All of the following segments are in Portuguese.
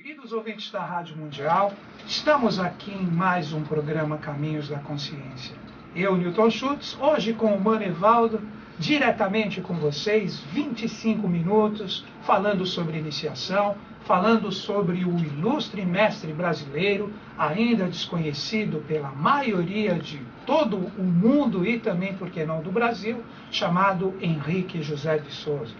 Queridos ouvintes da Rádio Mundial, estamos aqui em mais um programa Caminhos da Consciência. Eu, Newton Schultz, hoje com o Mano Evaldo, diretamente com vocês, 25 minutos, falando sobre iniciação, falando sobre o ilustre mestre brasileiro, ainda desconhecido pela maioria de todo o mundo e também, por que não, do Brasil, chamado Henrique José de Souza.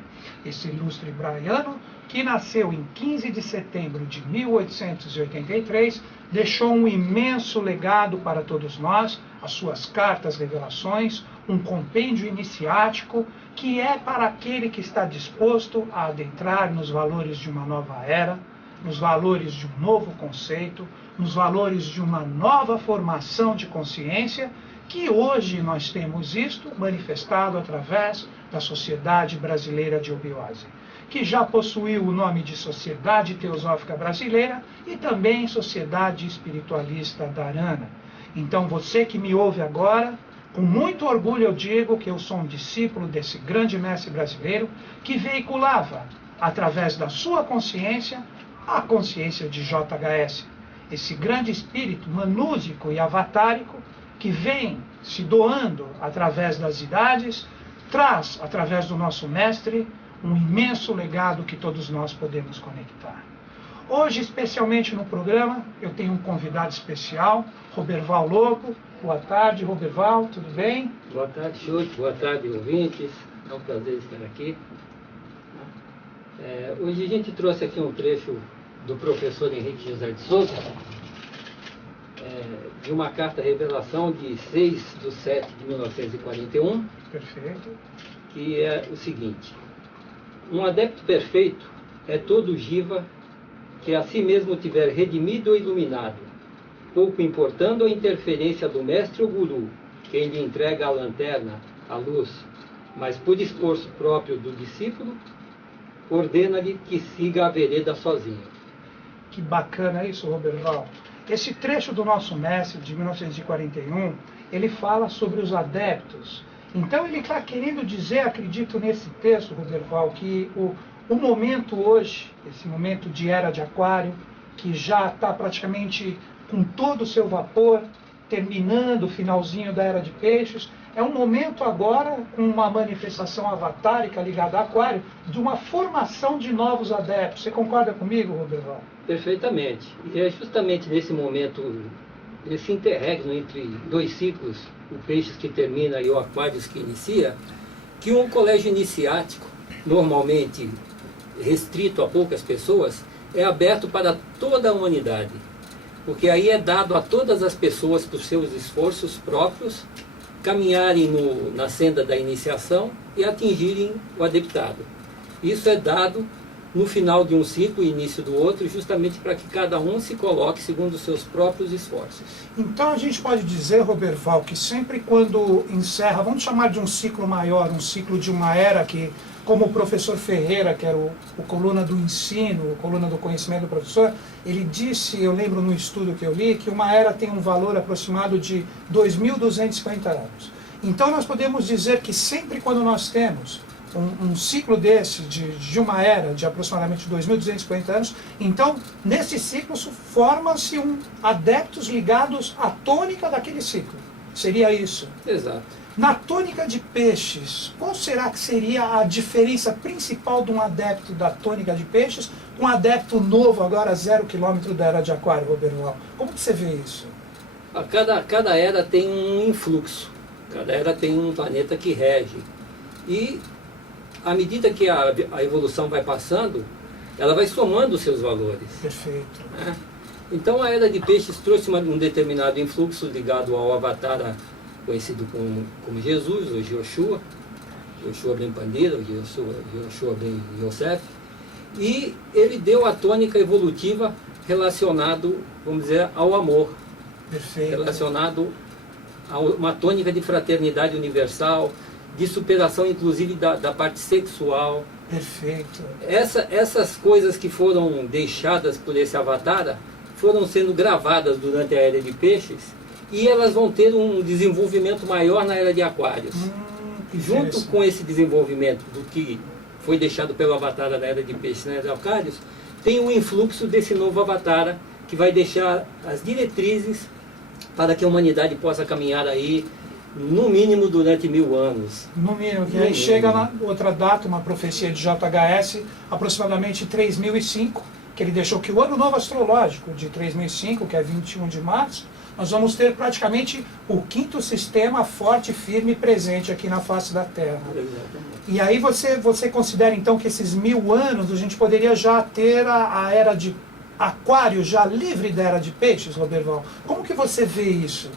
Esse ilustre baiano, que nasceu em 15 de setembro de 1883, deixou um imenso legado para todos nós, as suas cartas revelações, um compêndio iniciático que é para aquele que está disposto a adentrar nos valores de uma nova era, nos valores de um novo conceito, nos valores de uma nova formação de consciência, que hoje nós temos isto manifestado através da Sociedade Brasileira de Obiose, que já possuiu o nome de Sociedade Teosófica Brasileira e também Sociedade Espiritualista Dharana. Então você que me ouve agora, com muito orgulho eu digo que eu sou um discípulo desse grande mestre brasileiro que veiculava, através da sua consciência, a consciência de JHS, esse grande espírito manúsico e avatárico que vem se doando através das idades, traz, através do nosso mestre, um imenso legado que todos nós podemos conectar. Hoje, especialmente no programa, eu tenho um convidado especial, Roberval Lobo. Boa tarde, Roberval, tudo bem? Boa tarde, Schultz. Boa tarde, ouvintes. É um prazer estar aqui. Hoje a gente trouxe aqui um trecho do professor Henrique José de Souza, de uma carta revelação de 6/7/1941. Perfeito. Que é o seguinte: um adepto perfeito é todo jiva que a si mesmo tiver redimido ou iluminado, pouco importando a interferência do mestre ou guru, quem lhe entrega a lanterna, a luz, mas por esforço próprio do discípulo, ordena-lhe que siga a vereda sozinho. Que bacana isso, Roberval. Esse trecho do nosso mestre, de 1941, ele fala sobre os adeptos. Então ele está querendo dizer, acredito nesse texto, Roberval, que o momento hoje, esse momento de era de aquário, que já está praticamente com todo o seu vapor, terminando o finalzinho da era de peixes, é um momento agora, com uma manifestação avatárica ligada a aquário, de uma formação de novos adeptos. Você concorda comigo, Roberval? Perfeitamente. E é justamente nesse momento, nesse interregno entre dois ciclos, o peixes que termina e o aquários que inicia, que um colégio iniciático, normalmente restrito a poucas pessoas, é aberto para toda a humanidade. Porque aí é dado a todas as pessoas, por seus esforços próprios, caminharem na senda da iniciação e atingirem o adeptado. Isso é dado no final de um ciclo e início do outro, justamente para que cada um se coloque segundo os seus próprios esforços. Então a gente pode dizer, Roberval, que sempre quando encerra, vamos chamar de um ciclo maior, um ciclo de uma era que, como o professor Ferreira, que era o coluna do ensino, o coluna do conhecimento do professor, ele disse, eu lembro no estudo que eu li, que uma era tem um valor aproximado de 2.250 anos. Então nós podemos dizer que sempre quando nós temos um ciclo desse, de uma era de aproximadamente 2.250 anos, então nesse ciclo forma-se adeptos ligados à tônica daquele ciclo. Seria isso? Exato. Na tônica de peixes, qual será que seria a diferença principal de um adepto da tônica de peixes com um adepto novo, agora 0 km da era de aquário, Roberval? Como que você vê isso? Cada era tem um influxo, cada era tem um planeta que rege. E à medida que a evolução vai passando, ela vai somando os seus valores. Perfeito. Né? Então a era de peixes trouxe um determinado influxo ligado ao avatar conhecido como Jesus, ou Yoshua ben Pandira, ou Yoshua ben Yosef, e ele deu a tônica evolutiva relacionado, vamos dizer, ao amor. Perfeito. Relacionado a uma tônica de fraternidade universal, de superação inclusive da parte sexual. Perfeito. Essas coisas que foram deixadas por esse avatar foram sendo gravadas durante a era de peixes, e elas vão ter um desenvolvimento maior na era de aquários. Junto com esse desenvolvimento do que foi deixado pelo avatar da era de peixes na era de aquários, tem um influxo desse novo Avatara, que vai deixar as diretrizes para que a humanidade possa caminhar aí, no mínimo durante 1000 anos. No mínimo, que aí chega na outra data, uma profecia de JHS, aproximadamente 3005, que ele deixou que o ano novo astrológico de 3005, que é 21 de março, nós vamos ter praticamente o 5º sistema forte, firme e presente aqui na face da Terra. E aí você considera então que esses 1000 anos a gente poderia já ter a era de Aquário já livre da era de Peixes, Roberval? Como que você vê isso?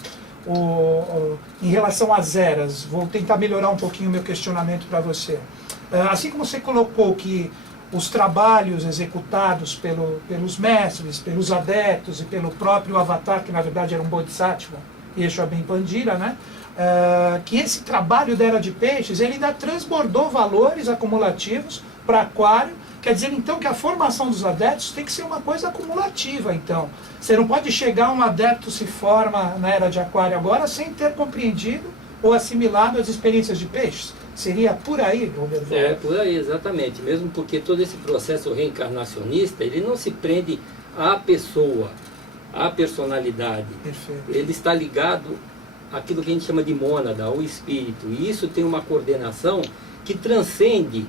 Em relação às eras, vou tentar melhorar um pouquinho o meu questionamento para você. Assim como você colocou que os trabalhos executados pelos mestres, pelos adeptos e pelo próprio Avatar, que na verdade era um Bodhisattva, Yeshua-Ben Pandira, né? Que esse trabalho da Era de Peixes, ele ainda transbordou valores acumulativos para Aquário. Quer dizer então que a formação dos adeptos tem que ser uma coisa acumulativa, então. Você não pode chegar, um adepto se forma na Era de Aquário agora sem ter compreendido ou assimilado as experiências de Peixes. Seria por aí, Roberto? É, por aí, exatamente. Mesmo porque todo esse processo reencarnacionista, ele não se prende à pessoa, à personalidade. Perfeito. Ele está ligado àquilo que a gente chama de mônada, ao espírito. E isso tem uma coordenação que transcende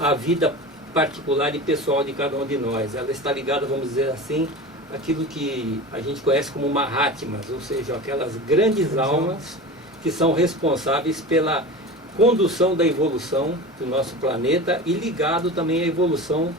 a vida particular e pessoal de cada um de nós. Ela está ligada, vamos dizer assim, àquilo que a gente conhece como Mahatmas, ou seja, aquelas grandes almas que são responsáveis pela condução da evolução do nosso planeta e ligado também à evolução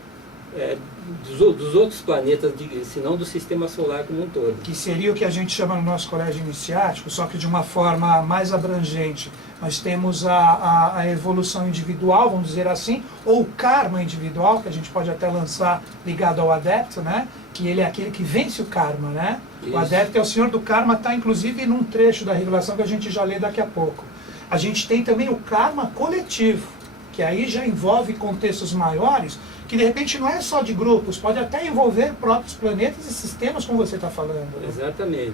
dos outros planetas, se não do sistema solar como um todo. Que seria o que a gente chama no nosso colégio iniciático, só que de uma forma mais abrangente. Nós temos a evolução individual, vamos dizer assim, ou o karma individual, que a gente pode até lançar ligado ao adepto, né? Que ele é aquele que vence o karma, né? Isso. O adepto é o senhor do karma, está inclusive num trecho da revelação que a gente já lê daqui a pouco. A gente tem também o karma coletivo, que aí já envolve contextos maiores, que de repente não é só de grupos, pode até envolver próprios planetas e sistemas, como você está falando. Né? Exatamente.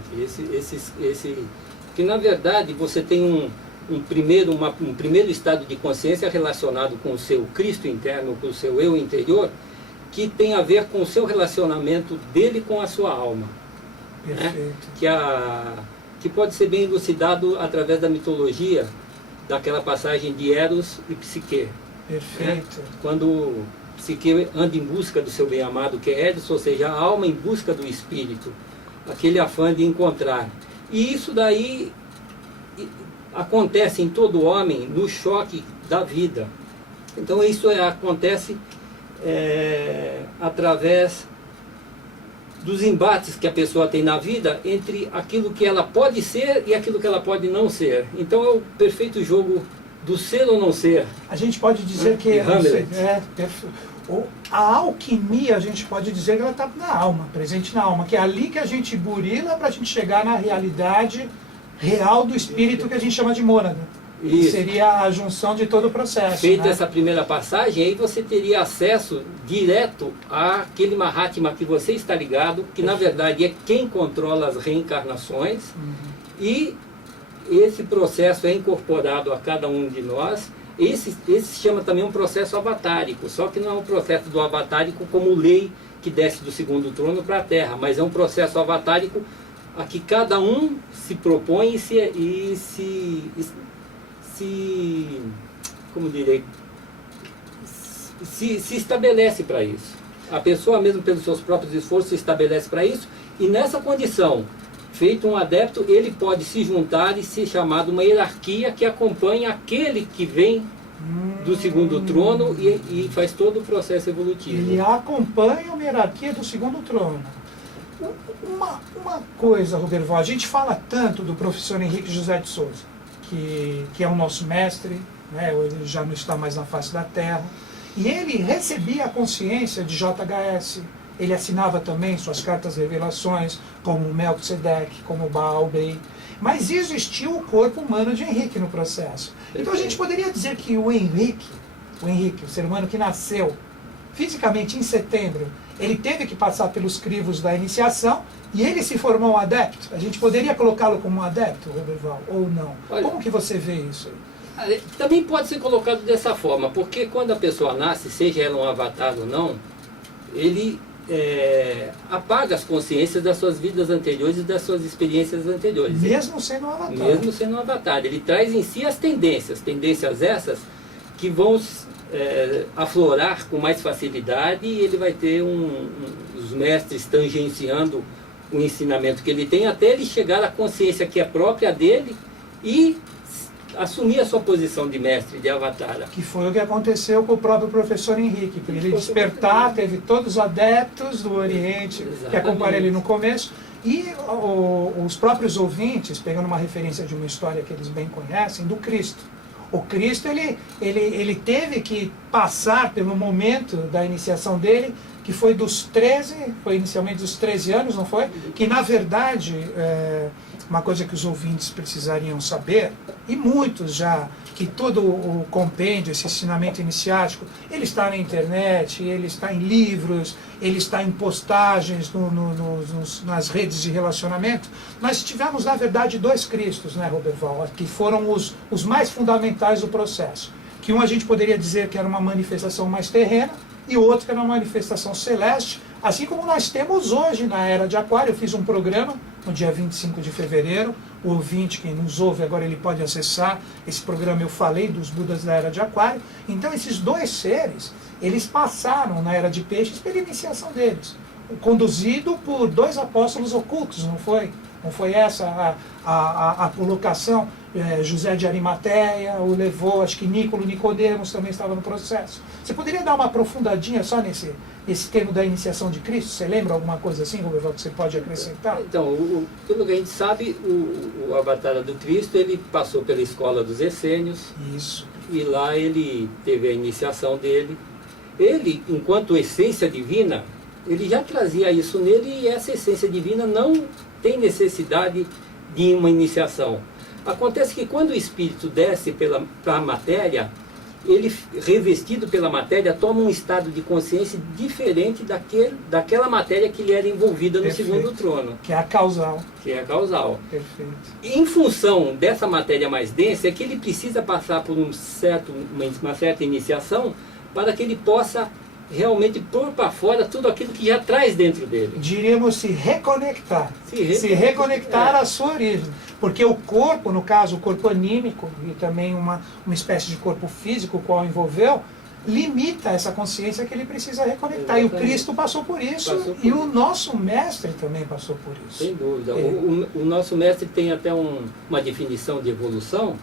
Que na verdade você tem um primeiro estado de consciência relacionado com o seu Cristo interno, com o seu eu interior, que tem a ver com o seu relacionamento dele com a sua alma. Perfeito. Né? Que pode ser bem elucidado através da mitologia, daquela passagem de Eros e Psique. Perfeito. Né? Quando Psique anda em busca do seu bem-amado, que é Eros, ou seja, a alma em busca do espírito, aquele afã de encontrar. E isso daí acontece em todo homem no choque da vida. Então isso acontece através dos embates que a pessoa tem na vida entre aquilo que ela pode ser e aquilo que ela pode não ser. Então é o perfeito jogo do ser ou não ser. A gente pode dizer que a alquimia, a gente pode dizer que ela está na alma, presente na alma, que é ali que a gente burila para a gente chegar na realidade real do espírito que a gente chama de mônada. Isso. Seria a junção de todo o processo. Feita, né? Essa primeira passagem, aí você teria acesso direto àquele Mahatma que você está ligado, que na verdade é quem controla as reencarnações, e esse processo é incorporado a cada um de nós. Esse se chama também um processo avatárico, só que não é um processo do avatárico como lei que desce do segundo trono para a Terra, mas é um processo avatárico a que cada um se propõe como direi, se estabelece para isso. A pessoa mesmo pelos seus próprios esforços se estabelece para isso, e nessa condição, feito um adepto, ele pode se juntar e ser chamado uma hierarquia que acompanha aquele que vem do segundo trono e faz todo o processo evolutivo. Ele acompanha uma hierarquia do segundo trono. Uma coisa, Roberval, a gente fala tanto do professor Henrique José de Souza, que é o nosso mestre, né? Ele já não está mais na face da Terra, e ele recebia a consciência de JHS, ele assinava também suas cartas revelações, como Melquisedeque, como Baal Bey, mas existiu o corpo humano de Henrique no processo. Então a gente poderia dizer que o Henrique, o ser humano que nasceu fisicamente em setembro, ele teve que passar pelos crivos da iniciação e ele se formou um adepto. A gente poderia colocá-lo como um adepto, Roberval, ou não? Olha, como que você vê isso aí? Também pode ser colocado dessa forma, porque quando a pessoa nasce, seja ela um avatar ou não, ele apaga as consciências das suas vidas anteriores e das suas experiências anteriores. Mesmo sendo um avatar. Mesmo sendo um avatar. Ele traz em si as tendências essas que vão aflorar com mais facilidade, e ele vai ter os mestres tangenciando o ensinamento que ele tem, até ele chegar à consciência que é própria dele e assumir a sua posição de mestre, de avatar. Que foi o que aconteceu com o próprio professor Henrique. Para ele despertar, teve todos os adeptos do Oriente que acompanharam ele no começo, e os próprios ouvintes, pegando uma referência de uma história que eles bem conhecem, do Cristo. O Cristo, ele teve que passar pelo momento da iniciação dele, que foi foi inicialmente dos 13 anos, não foi? Que, na verdade, uma coisa que os ouvintes precisariam saber, e muitos já, que todo o compêndio, esse ensinamento iniciático, ele está na internet, ele está em livros, ele está em postagens nas redes de relacionamento. Nós tivemos, na verdade, 2 Cristos, né, Roberval, que foram os mais fundamentais do processo. Que um a gente poderia dizer que era uma manifestação mais terrena, e o outro que era uma manifestação celeste, assim como nós temos hoje na Era de Aquário. Eu fiz um programa no dia 25 de fevereiro, o ouvinte que nos ouve agora, ele pode acessar esse programa. Eu falei dos Budas da Era de Aquário. Então esses 2 seres, eles passaram na Era de Peixes pela iniciação deles, conduzido por 2 apóstolos ocultos, não foi? Não foi essa a colocação? José de Arimateia o levou, acho que Nicodemos também estava no processo. Você poderia dar uma aprofundadinha só nesse termo da iniciação de Cristo? Você lembra alguma coisa assim, Roberval, que você pode acrescentar? Então, pelo que a gente sabe, o avatar do Cristo, ele passou pela escola dos essênios. Isso. E lá ele teve a iniciação dele. Ele, enquanto essência divina, ele já trazia isso nele, e essa essência divina não tem necessidade de uma iniciação. Acontece que quando o espírito desce para a matéria, ele, revestido pela matéria, toma um estado de consciência diferente daquela matéria que lhe era envolvida no Perfeito. segundo trono. Que é a causal. Que é a causal. Perfeito. E em função dessa matéria mais densa, é que ele precisa passar por uma certa iniciação para que ele possa realmente pôr para fora tudo aquilo que já traz dentro dele. Diríamos se reconectar. Se reconectar à sua origem. Porque o corpo, no caso, o corpo anímico, e também uma espécie de corpo físico, o qual envolveu, limita essa consciência que ele precisa reconectar. Exatamente. E o Cristo passou por isso, e o nosso mestre também passou por isso. Sem dúvida. O nosso mestre tem até uma definição de evolução,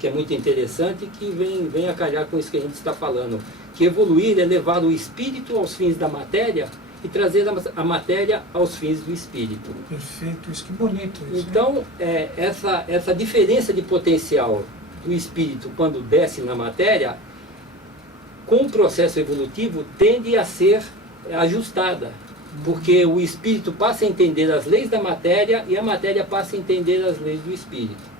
que é muito interessante, que vem a calhar com isso que a gente está falando. Que evoluir é levar o espírito aos fins da matéria e trazer a matéria aos fins do espírito. Perfeito, isso, que bonito isso. Então, essa diferença de potencial do espírito quando desce na matéria, com o processo evolutivo, tende a ser ajustada. Porque o espírito passa a entender as leis da matéria e a matéria passa a entender as leis do espírito.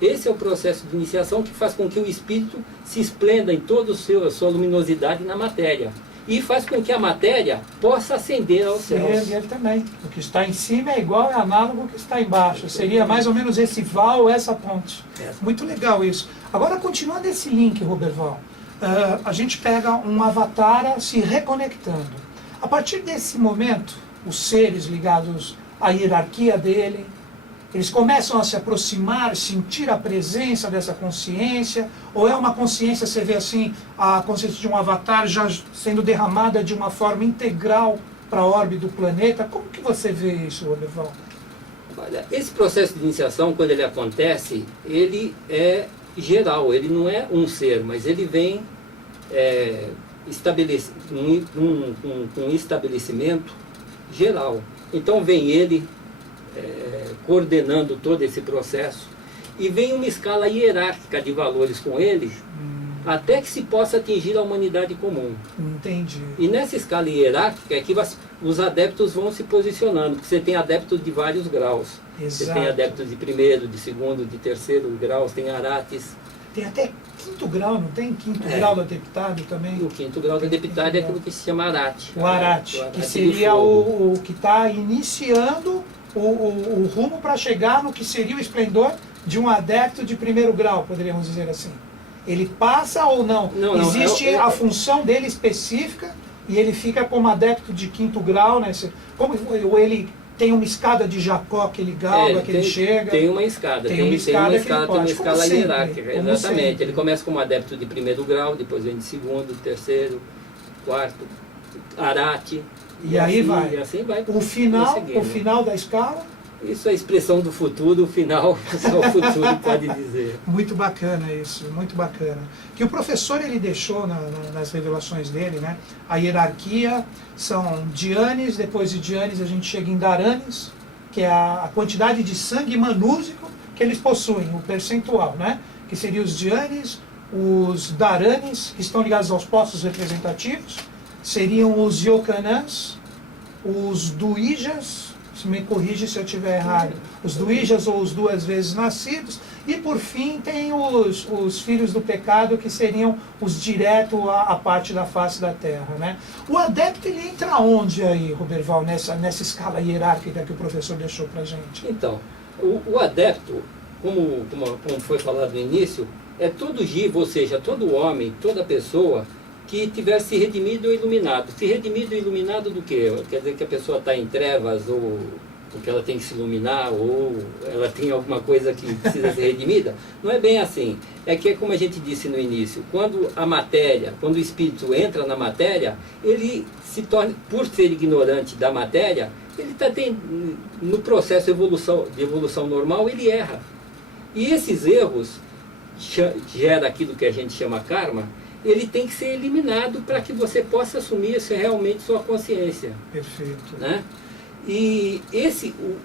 Esse é o processo de iniciação que faz com que o espírito se esplenda em toda a sua luminosidade na matéria. E faz com que a matéria possa ascender aos céus. Ele também. O que está em cima é igual, é análogo ao que está embaixo. Seria mais ou menos esse val, essa ponte. Muito legal isso. Agora, continuando esse link, Roberval, a gente pega um avatar se reconectando. A partir desse momento, os seres ligados à hierarquia dele, eles começam a se aproximar, sentir a presença dessa consciência, ou é uma consciência, você vê assim, a consciência de um avatar já sendo derramada de uma forma integral para a órbita do planeta? Como que você vê isso, Roberval? Olha, esse processo de iniciação, quando ele acontece, ele é geral, ele não é um ser, mas ele vem com um estabelecimento geral. Então vem ele coordenando todo esse processo, e vem uma escala hierárquica de valores com ele, até que se possa atingir a humanidade comum. Entendi. E nessa escala hierárquica é que os adeptos vão se posicionando, porque você tem adeptos de vários graus. Exato. Você tem adeptos de primeiro, de segundo, de terceiro graus, tem arates. Tem até 5º grau, não tem? 5º grau do adeptado também? O 5º grau do adeptado é aquilo que se chama arate. O arate, que seria o que está iniciando o rumo para chegar no que seria o esplendor de um adepto de 1º grau, poderíamos dizer assim. Ele passa ou não? Existe a função dele específica, e ele fica como adepto de 5º grau, né? Ou ele tem uma escada de Jacó que ele galga, que ele chega. Tem uma escada, tem uma escala hierárquica, exatamente. Ele começa como adepto de 1º grau, depois vem de 2º, 3º, 4º, arate. E aí assim, vai. E assim vai. O final da escala. Isso é a expressão do futuro, o final só o futuro pode dizer. Muito bacana isso, muito bacana. Que o professor ele deixou nas revelações dele, né? A hierarquia são Dianes, depois de Dianes a gente chega em Daranes, que é a quantidade de sangue manúsico que eles possuem, o percentual, né? Que seriam os Dianes, os Daranes, que estão ligados aos postos representativos, seriam os Yocanãs, os Duijas, se me corrige se eu estiver errado, os Duijas ou os 2 vezes nascidos, e por fim tem os filhos do pecado, que seriam os direto à parte da face da terra, né? O adepto ele entra onde aí, Roberval, nessa escala hierárquica que o professor deixou pra gente? Então, o adepto, como foi falado no início, é todo givo, ou seja, todo homem, toda pessoa que tiver se redimido ou iluminado. Se redimido e iluminado do quê? Quer dizer que a pessoa está em trevas, ou porque ela tem que se iluminar, ou ela tem alguma coisa que precisa ser redimida? Não é bem assim. É que é como a gente disse no início, quando o espírito entra na matéria, ele se torna, por ser ignorante da matéria, ele está no processo de evolução normal, ele erra. E esses erros gera aquilo que a gente chama karma. Ele tem que ser eliminado para que você possa assumir realmente sua consciência. Perfeito. Né? E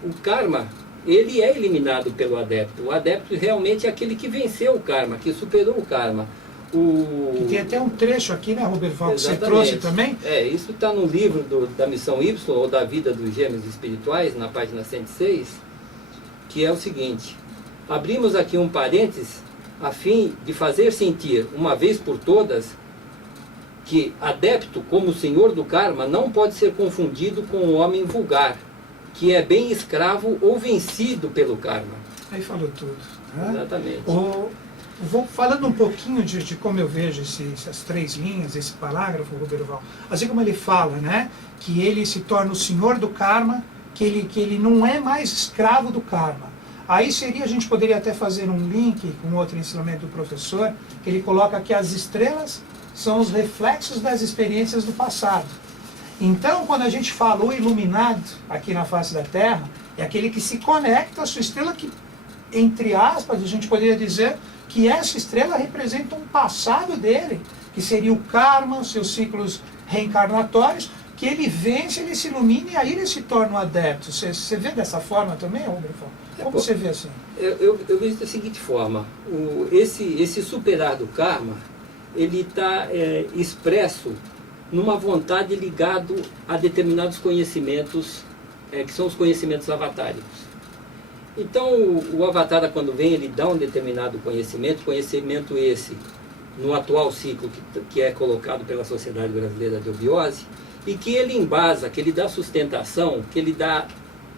o karma, ele é eliminado pelo adepto. O adepto realmente é aquele que venceu o karma, que superou o karma. E tem até um trecho aqui, né, Roberval, que você trouxe também? Isso está no livro da Missão Y, ou da Vida dos Gêmeos Espirituais, na página 106, que é o seguinte: abrimos aqui um parênteses a fim de fazer sentir, uma vez por todas, que adepto como senhor do karma não pode ser confundido com o homem vulgar, que é bem escravo ou vencido pelo karma. Aí falou tudo. Né? Exatamente. Vou falando um pouquinho de como eu vejo essas 3 linhas, esse parágrafo, Roberval. Assim como ele fala, né, que ele se torna o senhor do karma, que ele não é mais escravo do karma. Aí a gente poderia até fazer um link com outro ensinamento do professor, que ele coloca que as estrelas são os reflexos das experiências do passado. Então, quando a gente fala o iluminado aqui na face da Terra, é aquele que se conecta à sua estrela, que, entre aspas, a gente poderia dizer que essa estrela representa um passado dele, que seria o karma, os seus ciclos reencarnatórios, que ele vence, ele se ilumina e aí ele se torna um adepto. Você vê dessa forma também, Roberval? Como você vê assim? Eu vejo da seguinte forma: esse superar do karma, ele está expresso numa vontade ligado a determinados conhecimentos, que são os conhecimentos avatáricos. Então, o avatar, quando vem, ele dá um determinado conhecimento esse, no atual ciclo que é colocado pela Sociedade Brasileira de Obiose, e que ele embasa, que ele dá sustentação, que ele dá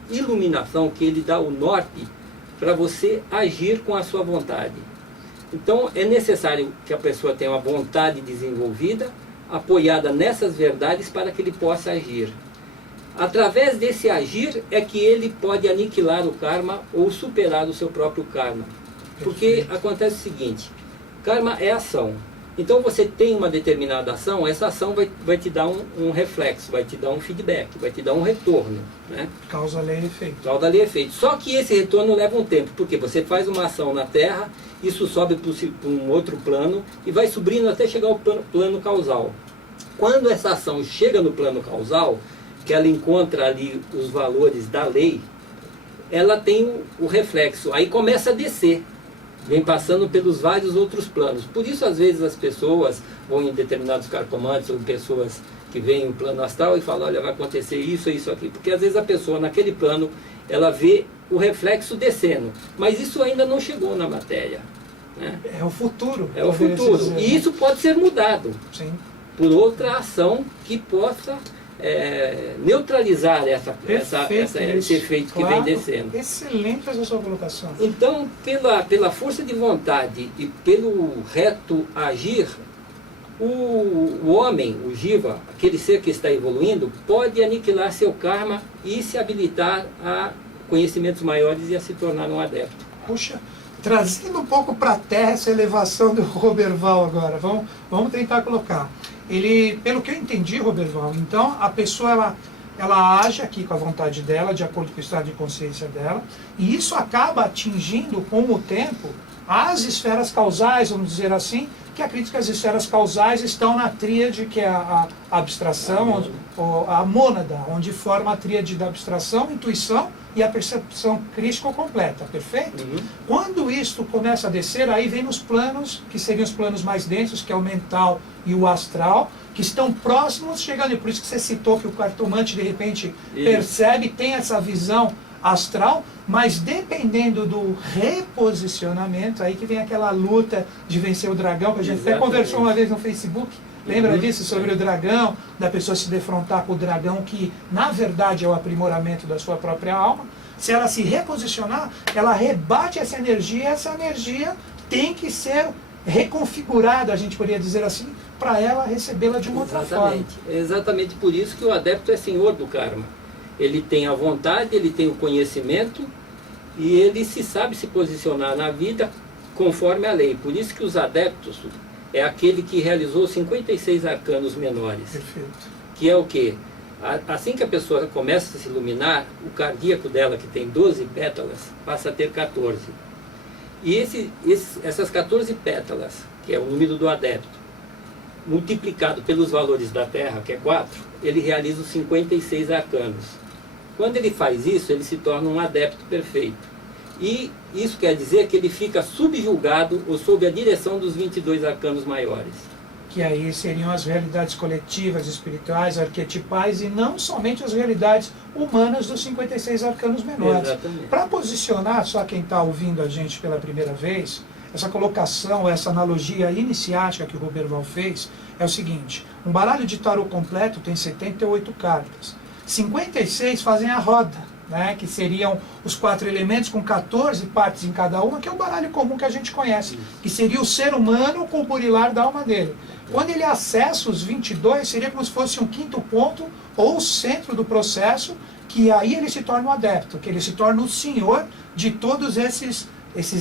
iluminação, que ele dá o norte para você agir com a sua vontade. Então é necessário que a pessoa tenha uma vontade desenvolvida, apoiada nessas verdades, para que ele possa agir. Através desse agir é que ele pode aniquilar o karma ou superar o seu próprio karma. Porque acontece o seguinte: karma é ação. Então você tem uma determinada ação, essa ação vai te dar um reflexo, vai te dar um feedback, vai te dar um retorno. Né? Causa, lei e efeito. Causa, lei e efeito. Só que esse retorno leva um tempo, porque você faz uma ação na Terra, isso sobe para um outro plano e vai subindo até chegar ao plano causal. Quando essa ação chega no plano causal, que ela encontra ali os valores da lei, ela tem o reflexo, aí começa a descer. Vem passando pelos vários outros planos. Por isso, às vezes, as pessoas vão em determinados cartomantes ou pessoas que veem o plano astral e falam: olha, vai acontecer isso, isso aqui. Porque às vezes a pessoa, naquele plano, ela vê o reflexo descendo. Mas isso ainda não chegou na matéria. Né? É o futuro. É o futuro. Dizer, e isso pode ser mudado. Sim. Por outra ação que possa neutralizar esse efeito que vem descendo. Excelente essa sua colocação. Então, pela força de vontade e pelo reto agir, O homem, o Jiva, aquele ser que está evoluindo, pode aniquilar seu karma e se habilitar a conhecimentos maiores e a se tornar um adepto. Puxa, trazendo um pouco para a Terra essa elevação do Roberval agora, vamos tentar colocar. Ele, pelo que eu entendi, Roberval, então a pessoa ela age aqui com a vontade dela, de acordo com o estado de consciência dela, e isso acaba atingindo com o tempo as esferas causais, vamos dizer assim, que acredito que as esferas causais estão na tríade, que é a abstração, a mônada, onde forma a tríade da abstração, intuição e a percepção crística completa, perfeito? Uhum. Quando isto começa a descer, aí vem os planos, que seriam os planos mais densos, que é o mental e o astral, que estão próximos, chegando, e por isso que você citou que o cartomante de repente percebe, tem essa visão astral, mas dependendo do reposicionamento, aí que vem aquela luta de vencer o dragão, que a gente até conversou uma vez no Facebook, lembra disso, sobre o dragão, da pessoa se defrontar com o dragão, que na verdade é o aprimoramento da sua própria alma. Se ela se reposicionar, ela rebate essa energia tem que ser reconfigurada, a gente poderia dizer assim, para ela recebê-la de uma outra forma. É exatamente por isso que o adepto é senhor do karma. Ele tem a vontade, ele tem o conhecimento e ele sabe se posicionar na vida conforme a lei. Por isso que os adeptos é aquele que realizou 56 arcanos menores. Perfeito. Que é o quê? Assim que a pessoa começa a se iluminar, o cardíaco dela, que tem 12 pétalas, passa a ter 14. E essas 14 pétalas, que é o número do adepto, multiplicado pelos valores da Terra, que é 4, ele realiza os 56 arcanos. Quando ele faz isso, ele se torna um adepto perfeito. E isso quer dizer que ele fica subjugado ou sob a direção dos 22 arcanos maiores. Que aí seriam as realidades coletivas, espirituais, arquetipais, e não somente as realidades humanas dos 56 arcanos menores. Para posicionar, só quem está ouvindo a gente pela primeira vez, essa colocação, essa analogia iniciática que o Roberval fez, é o seguinte: um baralho de tarô completo tem 78 cartas. 56 fazem a roda, né, que seriam os 4 elementos com 14 partes em cada uma, que é o baralho comum que a gente conhece, que seria o ser humano com o burilar da alma dele. Quando ele acessa os 22, seria como se fosse um quinto ponto, ou o centro do processo, que aí ele se torna um adepto, que ele se torna o senhor de todos esses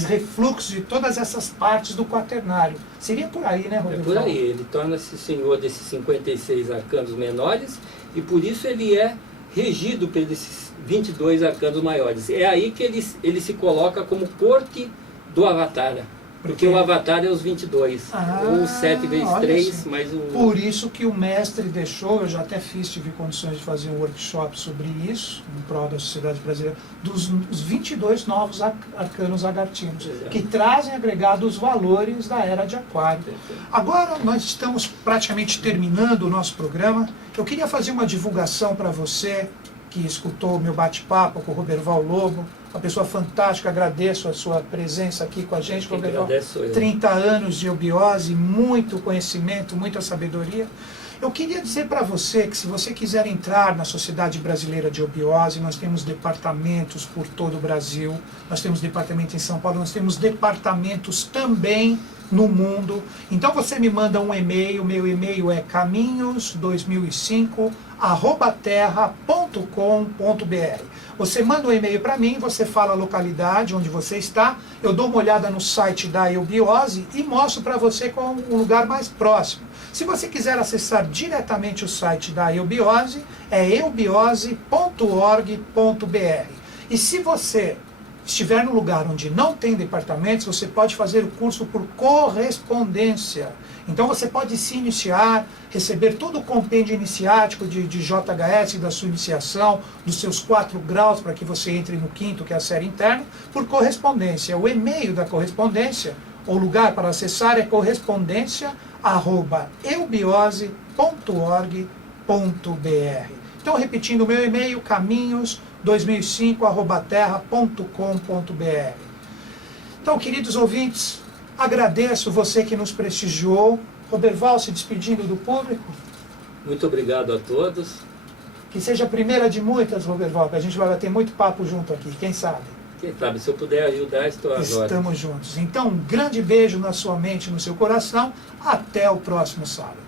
refluxos, de todas essas partes do quaternário. Seria por aí, né, Rodrigo? É por aí, ele torna-se senhor desses 56 arcanos menores, e por isso ele é regido pelos 22 arcanos maiores. É aí que ele se coloca como corte do avatar. Porque o avatar é os 22, ou 7 vezes 3, mais o... Por isso que o mestre deixou, eu já até tive condições de fazer um workshop sobre isso, em prol da sociedade brasileira, dos 22 novos arcanos agartinos, que trazem agregados os valores da era de Aquário. Agora nós estamos praticamente terminando o nosso programa. Eu queria fazer uma divulgação para você que escutou o meu bate-papo com o Roberval Lobo, uma pessoa fantástica. Agradeço a sua presença aqui com a gente, Roberval. 30 anos de eubiose, muito conhecimento, muita sabedoria. Eu queria dizer para você que se você quiser entrar na Sociedade Brasileira de Eubiose, nós temos departamentos por todo o Brasil, nós temos departamento em São Paulo, nós temos departamentos também no mundo. Então você me manda um e-mail, meu e-mail é caminhos2005@terra.com.br. Você manda um e-mail para mim, você fala a localidade onde você está, eu dou uma olhada no site da Eubiose e mostro para você qual o lugar mais próximo. Se você quiser acessar diretamente o site da Eubiose, é eubiose.org.br. E se você estiver num lugar onde não tem departamentos, você pode fazer o curso por correspondência. Então você pode se iniciar, receber todo o compêndio iniciático de JHS, da sua iniciação, dos seus 4 graus, para que você entre no 5º, que é a série interna, por correspondência. O e-mail da correspondência, ou lugar para acessar, é correspondência@eubiose.org.br. Então, repetindo o meu e-mail, caminhos2005@terra.com.br. Então, queridos ouvintes, agradeço você que nos prestigiou. Roberval, se despedindo do público. Muito obrigado a todos. Que seja a primeira de muitas, Roberval, que a gente vai ter muito papo junto aqui, quem sabe? Quem sabe, se eu puder ajudar, estou às ordens. Estamos juntos. Então, um grande beijo na sua mente e no seu coração. Até o próximo sábado.